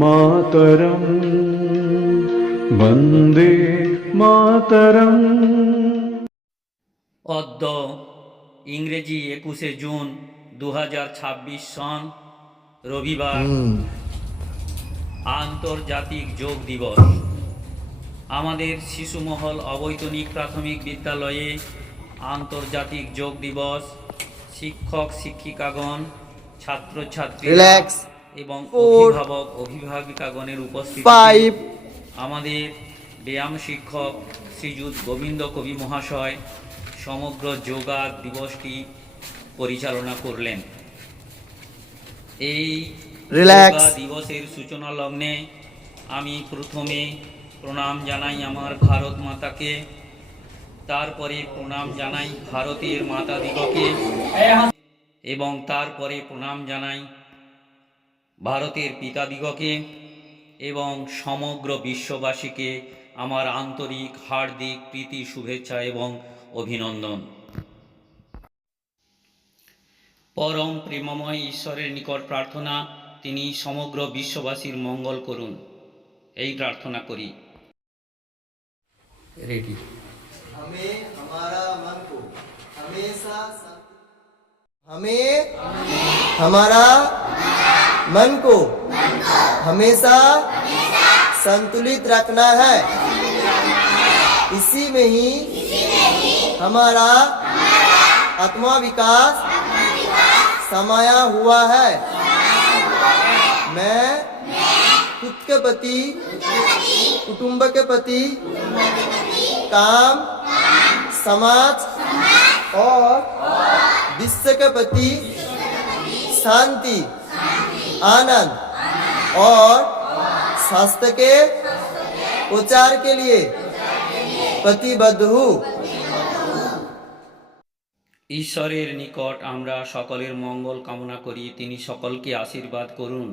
মাতরম, বন্দে মাতরম। অদ্য ইংরেজি 21শে জুন 2026 সন রবিবার আন্তর্জাতিক যোগ দিবস। আমাদের শিশুমহল অবৈতনিক প্রাথমিক বিদ্যালয়ে আন্তর্জাতিক যোগ দিবস শিক্ষক শিক্ষিকাগণ, ছাত্রছাত্রীরা এবং অভিভাবক অভিভাবিকাগণের উপস্থিতিতে আমাদের ব্যায়াম শিক্ষক শ্রীযুত গোবিন্দ কবি মহাশয় সমগ্র যোগা দিবসটি পরিচালনা করলেন। এই যোগা দিবসের সূচনা লগ্নে আমি প্রথমে প্রণাম জানাই আমার ভারত মাতাকে, তারপরে প্রণাম জানাই ভারতের মাতাদিগকে এবং তারপরে প্রণাম জানাই ভারতের পিতাদিগকে এবং সমগ্র বিশ্ববাসীকে আমার আন্তরিক হার্দিক প্রীতি শুভেচ্ছা এবং অভিনন্দন। পরম প্রেমময় ঈশ্বরের নিকট প্রার্থনা, তিনি সমগ্র বিশ্ববাসীর মঙ্গল করুন, এই প্রার্থনা করি। রেডি। हमें हमारा मन को हमेशा संतुलित रखना है। इसी में ही हमारा आत्मा विकास समाया हुआ है। मैं खुद के प्रति, कुटुंब के प्रति, काम, समाज और विश्व के प्रति शांति, आनंद और स्वास्थ्य के प्रचार के लिए प्रतिबद्ध हूँ। ঈশ্বরের নিকট আমরা সকলের মঙ্গল কামনা করি, তিনি সকলকে আশীর্বাদ করুন।